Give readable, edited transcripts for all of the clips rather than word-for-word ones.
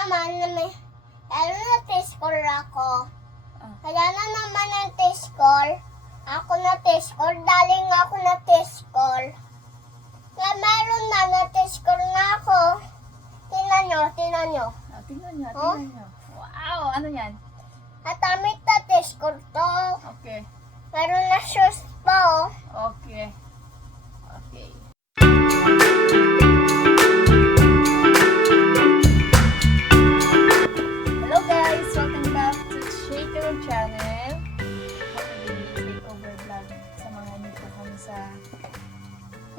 naman, lalo na test score ako. Kaya na naman ang test score. Ako na test score. Daling ako na test score. Kaya meron na test score na ako. Tingnan nyo. Tingnan nyo. Oh? Wow, ano yan? Natamit na test score to. Okay. Meron na shoes pa oh. Okay. Hello guys! Welcome back to Shaker Channel. Takeover vlog sa mga nito kami sa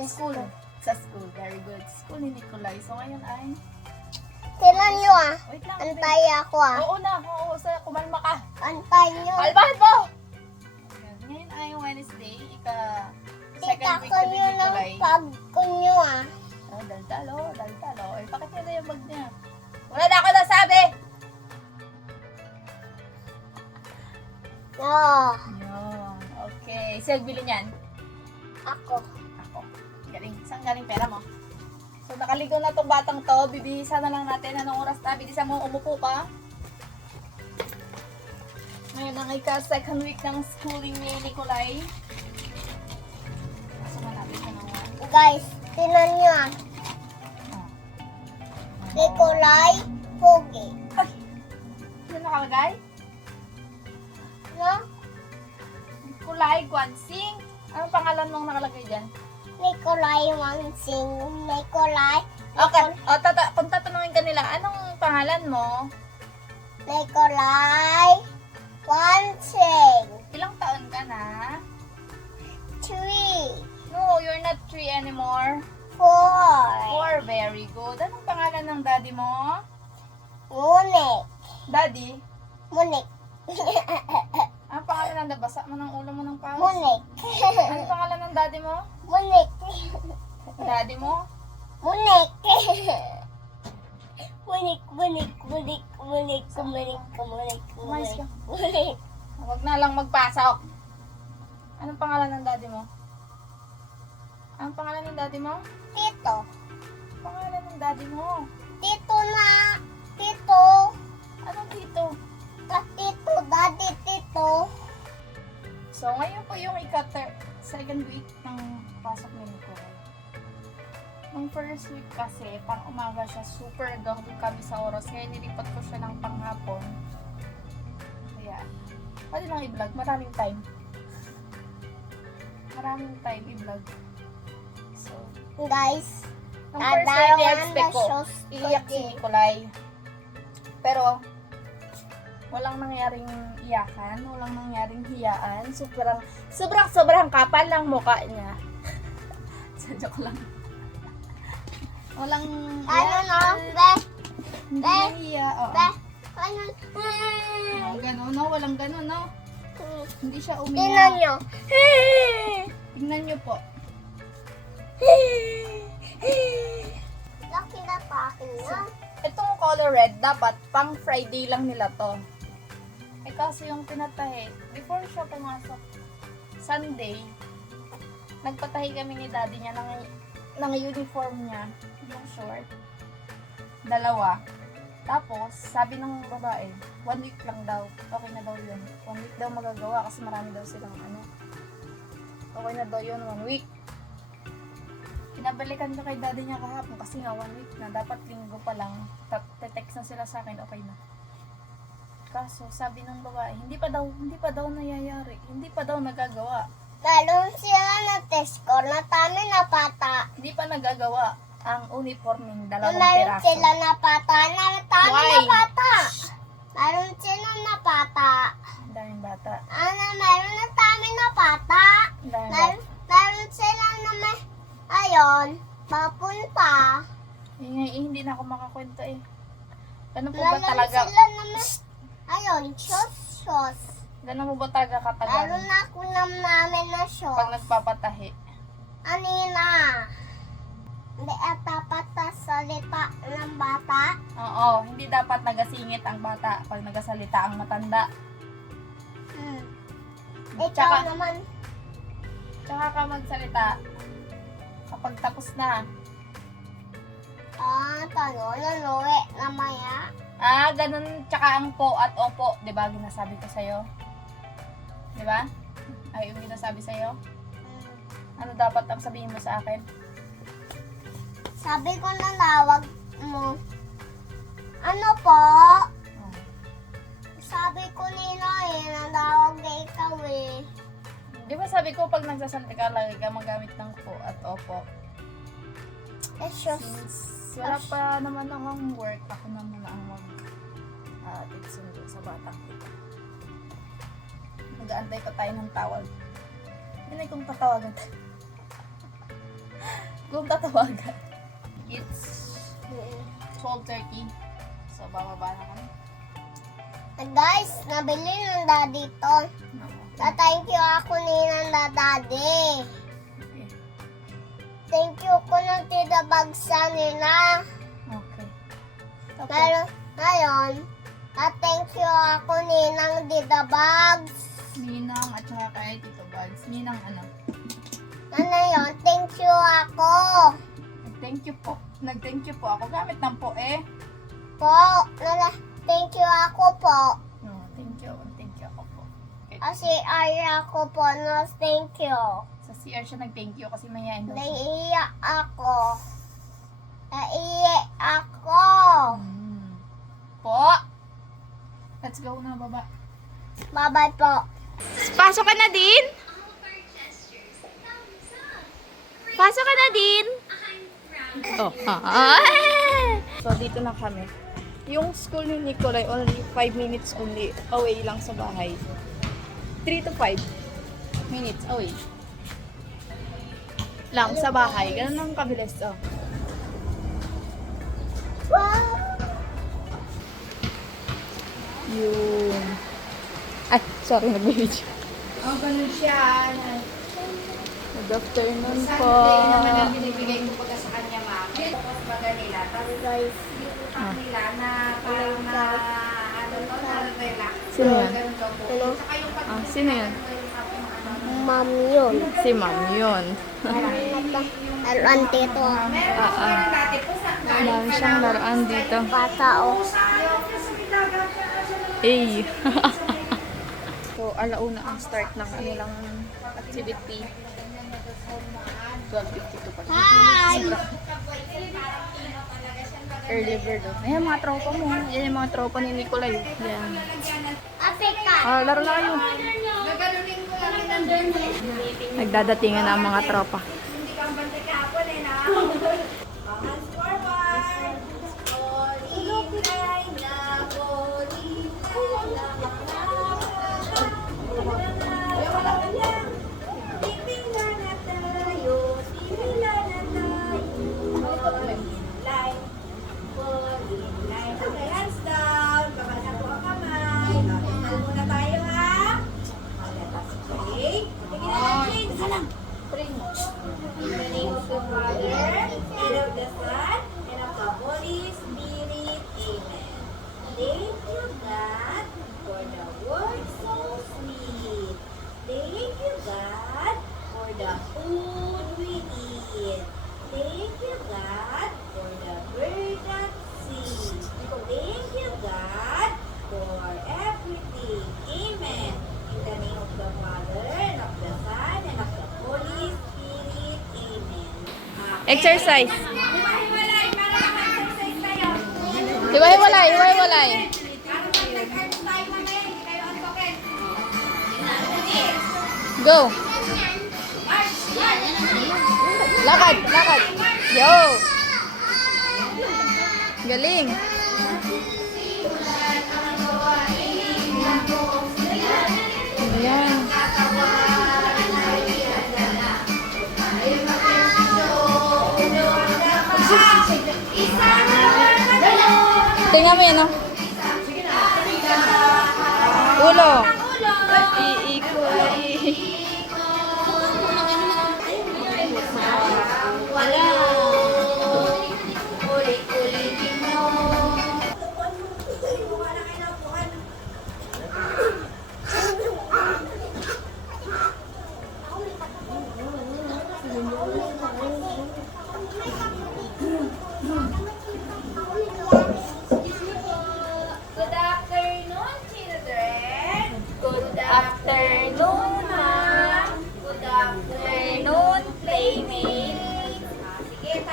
school. Sa school, very good. School ni Nicolay. So ngayon ay... Tingnan nyo ah. Wait lang. Antay ako ah. Oo na, oo. Kumalma ka. Antay nyo. Kalbahan mo! Ngayon ay Wednesday, second Tita week ko to ni nyo ng Nicolay. pag ko nyo ah. Oh, daldalo. Eh, bakit nila yung bag niya? Wala na ako nasabi! Oh, Yun. Okay. Sino bili niyan? ako. Ako. Galing. Saan galing pera mo? So, nakaligo na tong batang to. Bibihisan na lang natin. Anong oras na? Bilisan mo. Umupo ka. Ngayon ang second week ng schooling ni Nicolay. Kasama natin siya ng Guys, tingnan nyo ah. Nicolay Pogi. Ay! Ano nakalagay? No? Nicolay Guansing. Anong pangalan mong nakalagay dyan? Nicolay Wansing. Nicolay. Okay. O, kung tatanungin ka nila, anong pangalan mo? Nicolay Wansing. Ilang taon ka na? 3. No, you're not 3 anymore. 4. 4, very good. Anong pangalan ng daddy mo? Munik. Daddy? Munik. Anong pangalan ng nabasa mo ng ulo mo ng pawis? Munik. Anong pangalan ng daddy mo? Munik. Daddy mo? Munik. Munik, munik, munik, munik, munik, munik, Umayos ka. munik. Huwag na lang magpasok. Anong pangalan ng daddy mo? Anong pangalan ng daddy mo? Tito. Pangalan ng daddy mo? Tito na. Tito. Anong tito? Tito. Daddy Tito. So, ngayon po yung second week ng pasok ni Nicolay. Nung first week kasi, pang umaga siya, super gahog kami sa oras. Ngayon, nilipat ko siya ng panghapon. Kaya, pwede lang i-vlog. Maraming time i-vlog. So, Guys, nung first day, i-expect ko, iiyak si Nicolay. Pero, walang nangyaring iyakan, walang nangyaring hiyaan. Sobrang kapal ng mukha niya. Sa joke lang. Walang ano no? Hindi nahiya. Oo. Ano? Ganun, no? Walang ganun, no? Hindi siya Tingnan umiyak. nyo. Tingnan nyo po. Laki na pa akin na. Itong color red, dapat pang Friday lang nila to. Eh kasi yung pinatahi, before siya pumasok, Sunday, nagpatahi kami ni daddy niya ng uniform niya, yung short. 2. Tapos, sabi ng babae, 1 week lang daw. Okay na daw yun. 1 week daw magagawa kasi marami daw silang Okay na daw yun, 1 week. Pinabalikan ko kay daddy niya kahapon kasi nga 1 week na. Dapat linggo pa lang. Text na sila sa akin, okay na. Kaso, sabi ng babae, hindi pa daw nangyayari. Hindi pa daw nagagawa. Meron sila na test ko na tami na pata. Hindi pa nagagawa ang uniforming 2 Meron piraso. sila na pata na tami Why? na pata. Meron sila na pata. Ang daming bata. Meron na tami na pata. Ang daming bata. Meron sila na may, ayon, papunta. Hindi na ako makakwento eh. Ganun po ba Meron talaga? sila na may, ayon, shoes. Ganun po ba talaga katagal? Meron na ako namin na shoes. Pag nagpapatahi. Anina. Hindi dapat salita ng bata. Oo, hindi dapat nagasingit ang bata pag nagasalita ang matanda. Ikaw naman. Tsaka ka magsalita kapag tapos na. Tanong, nanuwi na maya. Ganun, tsaka ang po at opo, di ba? Ginasabi ko sa'yo. Di ba? Ay, yung ginasabi sa'yo. Ano dapat ang sabihin mo sa akin? Sabi ko na tawag mo. Ano po? Oh. Sabi ko nila natawag na ikaw eh. Di ba sabi ko pag nagsasalita ka, lagi ka magamit ng po at opo. It's just, Since wala pa naman akong work, ako naman ang sundo sa batang ito. Mag-aantay pa tayo ng tawag. Yan ay kung tatawagan tayo. Kung tatawagan. It's 12:30. So, bababa na kami. guys, nabili ng daddy to. Thank you ako ni ng daddy. Okay. Thank you ko ng tidabagsa nila. Okay. Tapos, Pero ngayon, thank you ako ni ng didabags. Ninang at saka kay Tito Bags. Ninang ano? Ano yun? Thank you ako. Nag-thank you po. Nag-thank you po ako. Gamit ng po eh. Po. Thank you ako po. No, thank you. Thank you ako po. Okay. Kasi Arya ako po na thank you. Sa CR siya nag-thank you kasi mayayain daw siya. Naiiyak ako. Naiiyak ako. Po! Let's go na, baba. Bye-bye po. Pasok ka na din? Pasok ka na din? Oh, So, dito na kami. Yung school ni Nicolay, only 5 minutes only away lang sa bahay. 3 to 5 minutes away. Lang sa bahay. Ganun ang kabilis. Oh. Wow. Yun. Ay, sorry, nag-video. Oh, ganun siya. Good afternoon Sunday po. naman ang binibigay ko pagka sa kanya, ma'am. Tapos baga nila. Tapos Guys, ang nila na parang na ano to, na-relax. Sino yan? Ganun daw po. Hello? Saka yung pag Sino yun? ma'am yun. Si ma'am yun. Aruan dito. dati po sa Dami siyang laruan dito. Bata o. Hey. So, alauna ang start ng kanilang activity. 12:52 pa. Hi! Early bird. Oh. Ayan mga tropa mo. Yan yung mga tropa ni Nicolay. Yan. Apeka. Laro na kayo. Gagalunin ko lang nandun eh. Nagdadatingan na ang mga tropa. Hindi kang bantay kahapon eh na. Hands forward. Bolilay na, bolilay na. Wala ka yan. Tingla na tayo, tingla na tayo. Bolilay, bolilay. Okay, hands down. Baba na po ang kamay. Tingnan muna tayo ha. Let us pray. Tingnan natin. Isa lang. Pray mo. In the name of the Father, and of the Son, and of the Holy Spirit. Amen. Thank you, God, for the word so sweet. Thank you, God, for the food we eat. Thank you, God, for the bird that sings. Thank you, God, for everything. Amen. In the name of the Father, and of the Son, and of the Holy Spirit. Amen. Exercise. Hiwa-hiwalay para maka-exercise tayo. Hiwa-hiwalay, hiwa-hiwalay. Para pag nag-cards tayo mamaya, hindi kayo antokin. Go. March! March! Lakad, lakad. Yo. Galing. Ayan. Tingnan mo yun, no? Ulo.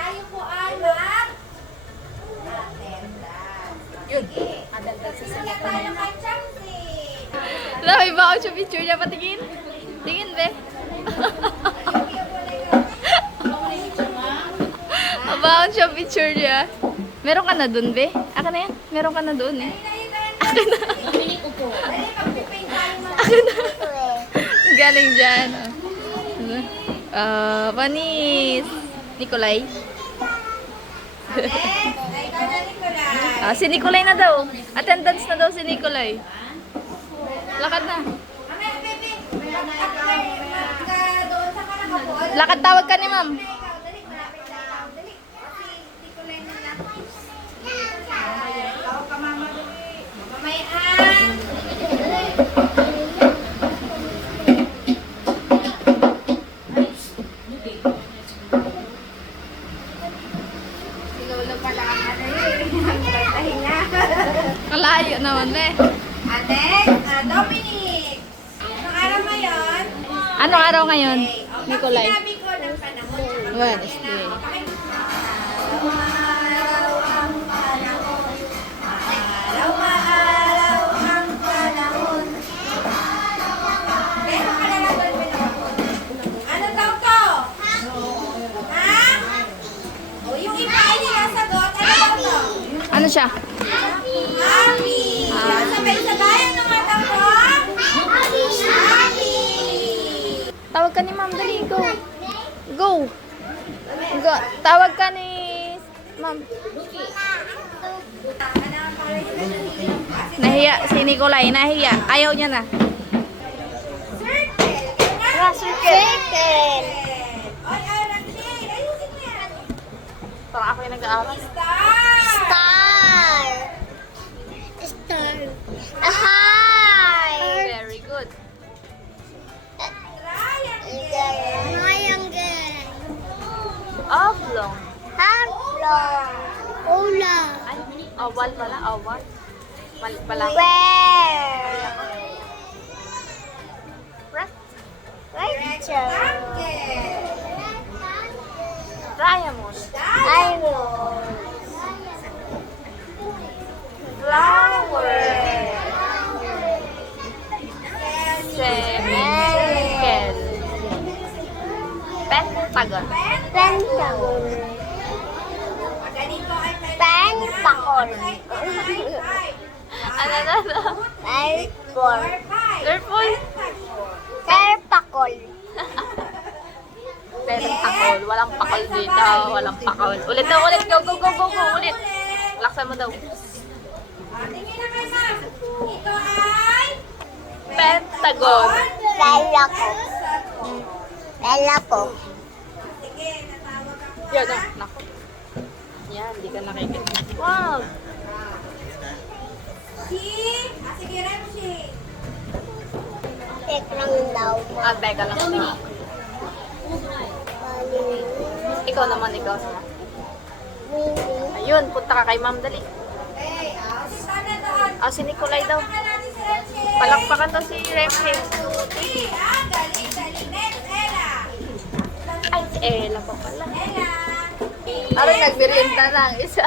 tayo po ay mag-attendance. Yun. Sige. Adal-dal sa Sino na tayo kay Chelsea? Wala, may baon siya picture niya. Patingin. Tingin, be. Mabaon siya picture niya. Meron ka na dun, be? Aka na yan. Meron ka na dun, eh. Aka na. Dali, magpipay tayo mga Galing dyan. Panis. Nikolay. Next, ay ikaw na, Nicolay. Si Nikolay na daw. Attendance na daw si Nikolay. Lakad na. Mamaya, baby. Doon sa kalakapon. Lakad, tawag ka ni ma'am. Ikaw, dali, malapit lang. Dali. Kasi Nicolay na lang. Ikaw ka, mama, dali. Mamayaan. Si Lolo pala ang ano yun. Pahinga. Kalayo naman, be. Next, Dominic. Anong araw ngayon? Anong araw ngayon, Okay. Nikolay? Sinabi ko ng panahon. Wednesday. Araw ang panahon. Araw ang panahon. Pero kalalaban mo na ako. Ano daw to? Ha? O yung iba ay nilasagot. Ano daw to? Ano siya? Happy! Sabay-sabay ang mga tao. Happy! Tawag ka ni ma'am, dali, go. Go. Go. Tawag ka ni ma'am. Nahiya, si Nikolay, nahiya. Ayaw niya na. Circle! Circle. Oy, Arangel! Ayusin mo yan! Parang ako yung nag-aaral. Star! Star. Star. Hi. Very good. Triangle. Oblong. Hello. Ula. Ay, oval pala, oval. Mali pala. Where? Rectangle! Diamond. Diamond. Flower. Circle. Pentagon. Pentagon. Ganito ay Pentagon. Ano? Purple. Purple. Purple. Pentacle. Walang pakol dito. Walang pakol. Ulit daw, ulit. Go, go, go, go, go. Ulit. Laksan mo daw. Tingin na kay ma'am. Ito ay Pentagon. Bella ko. Bella ko. Sige, natawag ako. Yan, naku. Yan, hindi ka nakikita. Wow. Sige, Remsi. Tek lang daw. Teka lang. Ikaw naman, ikaw. Ayun, punta ka kay ma'am, dali. Okay, si Sana doon. Si Nikolay daw. Palakpakan natin si Remsi. Palakpakan daw si Remke. Galing, galing. Next, Ella. Ay, si Ella pa pala. Ella. Parang nagbirienta na ang isa.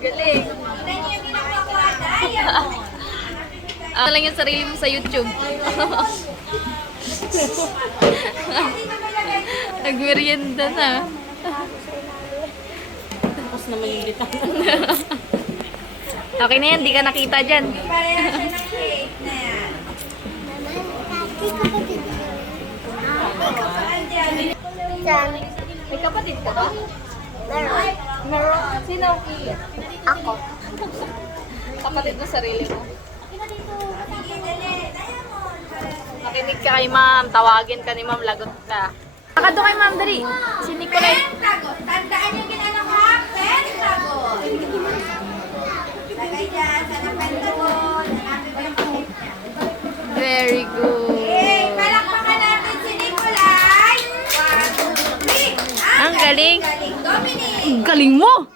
Galing. Tignan niyo yung ginagawa ko. Diamond. Ano lang yung sarili mo sa YouTube. Nagmerienda na. Tapos naman yung bita. Okay na yan, di ka nakita dyan. Pareha siya ng cake na yan. Diyan. May kapatid ka ba? Meron. Meron. Sino? Ako. Kapatid mo sarili mo. Sige, dali. Diamond. Makinig ka kay ma'am, tawagin ka ni ma'am, lagot ka. Nakado kay ma'am, dali. Si Nicolay. Pentagon. Tandaan yung ginano ko ha? Pentagon. Lagay dyan. Sana Pentagon. Hanapin mo yung cake niya. Very good. Okay, palakpakan natin si Nicolay. 1, 2, 3. Ang galing. Galing. Dominic. Ang galing mo!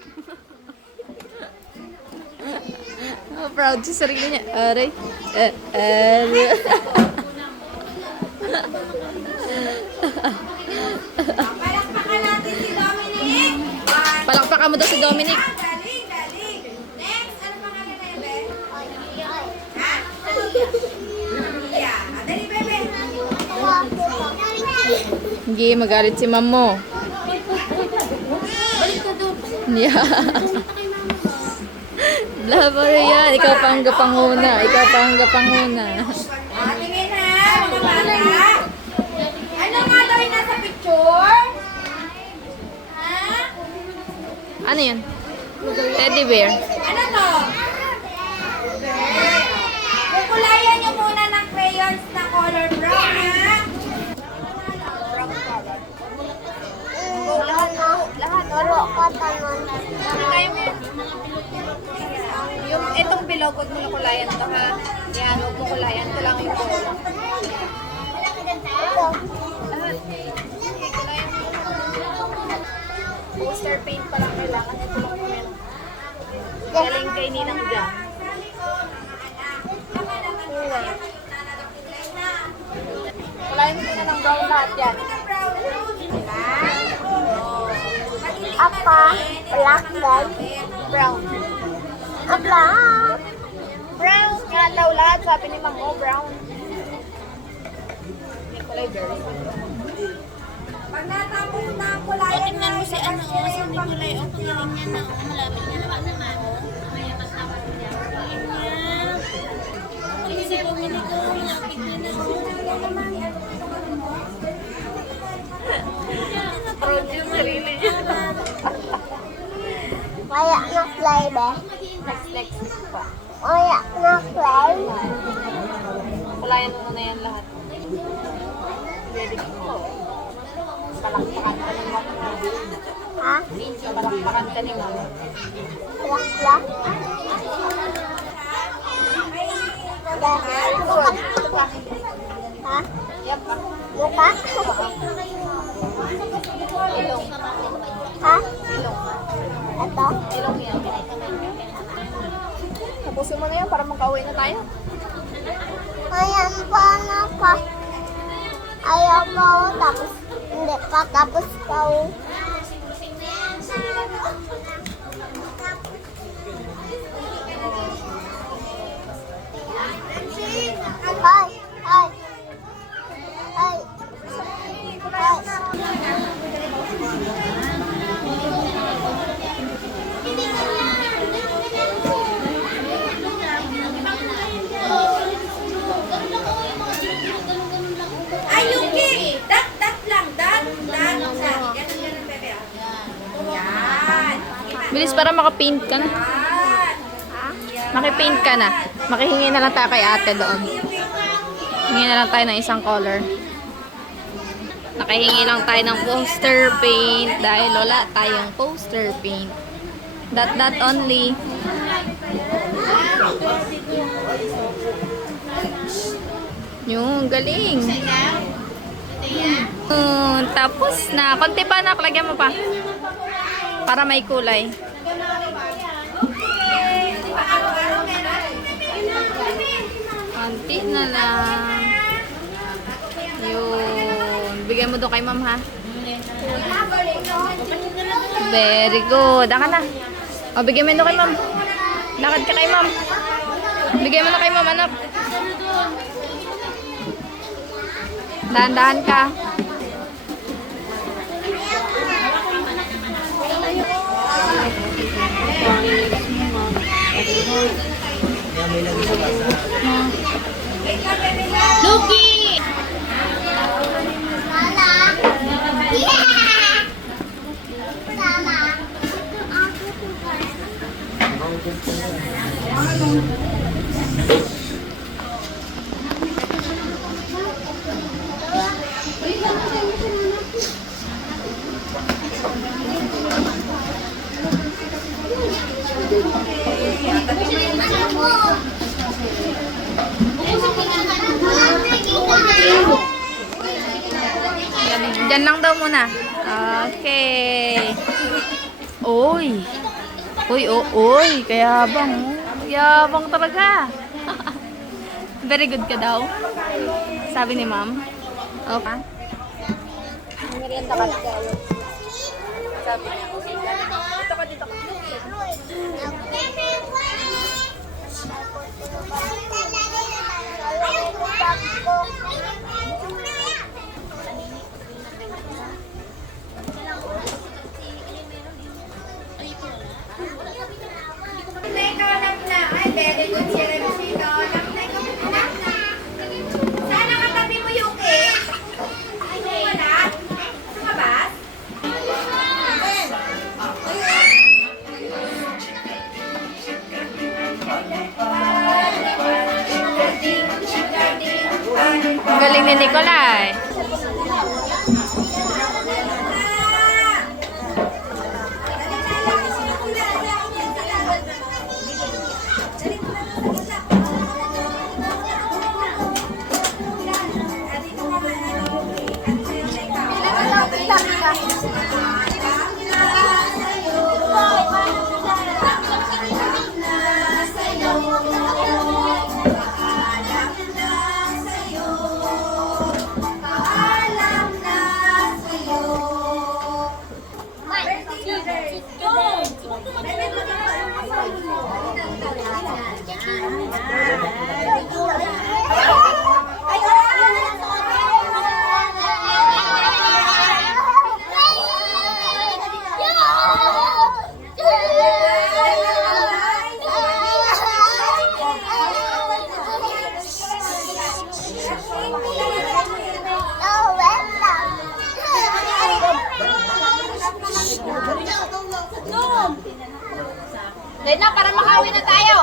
Proud sa sarili niya. Aray. Palakpakan natin si Dominic. One. Palakpakan mo daw si Dominic. Galing, galing. Next, ano pangalan na yun, be? Ha? Yeah. Dali, bebe. Hindi, magalit si ma'am mo. Yeah. Blabber yan. Ikaw pa ang gapanguna. Ikaw pa ang gapanguna. Tingin ha, mga bata. Ano nga daw yung nasa picture? Ha? Ano yan? Teddy bear. Ano to? Kukulayan nyo muna ng crayons na color brown, ha? Lahat. Turo ka tanon. Kaya mo yan. Yung itong bilog, huwag mo na kulayan to ha. Yan, huwag mo kulayan. Ito lang yung goal. Ito. Lahat. Okay, kulayan mo. Poster paint pa lang kailangan. Ito lang naman. Galing kay Ninang Jam. Kulayan mo na ng brown lahat yan. Apa? Black guys. Brown. Black. Brown nga daw lahat. Sabi ni Ma'am, oh, brown. Nicolay Berry. Pag natapos na ang kulayan, tingnan mo si ano, si Nicolay, o pangalan niya na, malapit niya naman naman. Kaya matapos niya. Si Dominic, malapit niya na. Proud yung sarili niya. Kaya na fly be. Next week pa. Kaya na fly. Kulayan mo na yan lahat. Ready ko. Palakpakan ka ni Ma'am. Ha? Palakpakan ka ni Ma'am. Black black. Ha? Yep. Muka? Ilong. Ha? Ilong. Ito? Ilong yan. Tapusin mo na yan para makauwi na tayo. Ayan pa na pa. Ayaw mo. Tapos, hindi pa. Tapos ka. Hi. Hi. Hi. Ay, Yuki! Dat lang. Dat. Ganun, bebe. Yan. Bilis para makapaint ka na. Yan. Makipaint ka na. Makihingi na lang tayo kay ate doon. Hingi na lang tayo ng isang color. Nakahingi lang tayo ng poster paint dahil wala tayong poster paint. That only. Yung galing. Tapos na. Konti pa na. Lagyan mo pa. Para may kulay. Konti na lang. Yun. Bigyan mo doon kay ma'am ha. Very good. Aka na. O, bigyan mo doon kay ma'am. Lakad ka kay ma'am. Bigyan mo na kay ma'am, anak. Dahan-dahan ka. Luki! Diyan lang daw muna. Okay. Uy. Uy, uy. Kaya yabang. Yabang talaga. Very good ka daw. Sabi ni ma'am. Okay. Merienda ka lang. Sabi niya, okay ka. Dito ka, dito ka. Ay, very good si Remsito. Sana katabi mo yung cake. Ay, wala. Sumabas? Ang galing ni Nicolay. Dahil na, para makawi na tayo.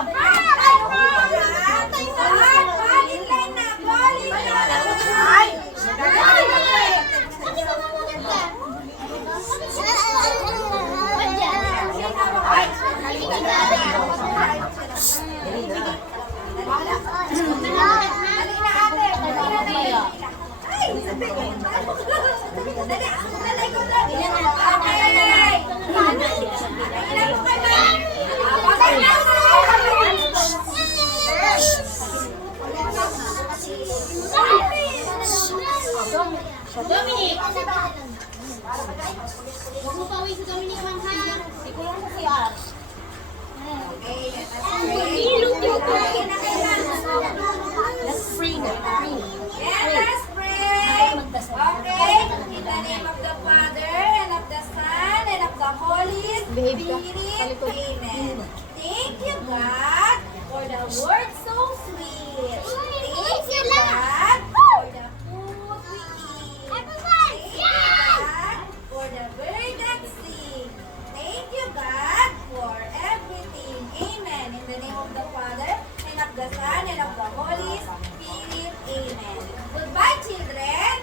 Dominic! Huwag mo pauwi sa Dominic, ma'am, ha? Siguro sa CR. Let's spring. Let's pray. Okay. In the name of the Father, and of the Son, and of the Holy Spirit. Amen. Thank you, God, for the word so sweet. Thank you, God, for the food we eat. Thank you, God, for the bird that sing. Thank you, God, for everything. Amen. In the name of the Father, and of the Son, and of the Holy Spirit. Amen. Goodbye, children.